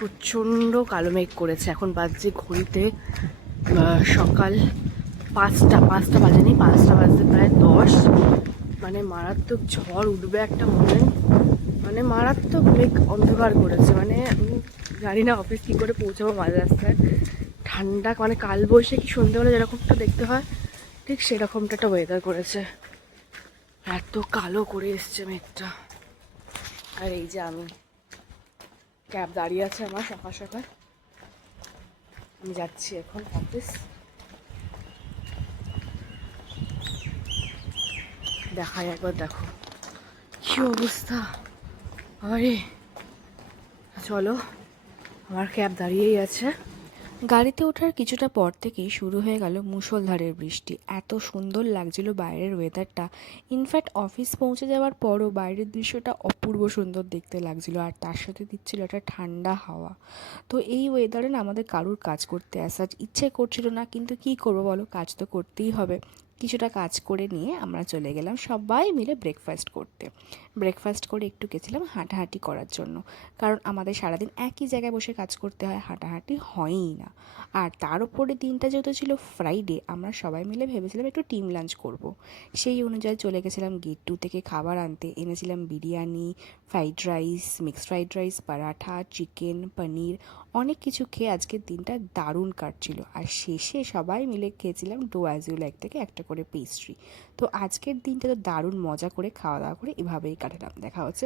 প্রচণ্ড কালো মেঘ করেছে। এখন বাজছে ঘড়িতে সকাল 5টা বাজেনি, 5টা বাজতে প্রায় 10। মানে মারাত্মক ঝড় উঠবে একটা মানে মারাত্মক মেঘ অন্ধকার করেছে। মানে আমি জানি না অফিস কী করে পৌঁছাবো মাঝ রাস্তায়। ঠান্ডা মানে কালবৈশাখী সন্ধ্যেবেলা যেরকমটা দেখতে হয় ঠিক সেরকমটা একটা ওয়েদার করেছে। এত কালো করে এসছে মেঘটা। আর এই যে আমি, ক্যাব দাঁড়িয়ে আছে আমার সকাল সকাল, আমি যাচ্ছি এখন অফিস। দেখাই একবার, দেখো কি অবস্থা। আরে চলো, আমার ক্যাব দাঁড়িয়েই আছে। গাড়িতে ওঠার কিছুটা পর থেকেই শুরু হয়ে গেল মুষলধারের বৃষ্টি। এত সুন্দর লাগছিল বাইরের ওয়েদারটা। ইনফ্যাক্ট অফিস পৌঁছে যাওয়ার পরও বাইরের দৃশ্যটা অপূর্ব সুন্দর দেখতে লাগছিল, আর তার সাথে দিচ্ছিল একটা ঠান্ডা হাওয়া। তো এই ওয়েদারে না আমাদের কারুর কাজ করতে আসার ইচ্ছে করছিল না, কিন্তু কি করবো বলো, কাজ তো করতেই হবে। কিছুটা কাজ করে নিয়ে আমরা চলে গেলাম সবাই মিলে ব্রেকফাস্ট করতে। ব্রেকফাস্ট করে একটু গেছিলাম হাঁটাহাঁটি করার জন্য, কারণ আমাদের সারাদিন একই জায়গায় বসে কাজ করতে হয়, হাঁটাহাঁটি হয়ই না। আর তার উপরে দিনটা যেহেতু ছিল ফ্রাইডে, আমরা সবাই মিলে ভেবেছিলাম একটু টিম লাঞ্চ করব। সেই অনুযায়ী চলে গেছিলাম গেট 2 থেকে খাবার আনতে। এনেছিলাম biryani, fried rice, mixed fried rice, paratha, chicken, paneer, অনেক কিছু খেয়ে আজকের দিনটা দারুণ কাটছিল। আর শেষে সবাই মিলে খেয়েছিলাম ডো অ্যাজ ইউ লাইক থেকে একটা করে পেস্ট্রি। তো আজকের দিনটা তো দারুণ মজা করে খাওয়া দাওয়া করে এভাবেই কাটালাম। দেখা হচ্ছে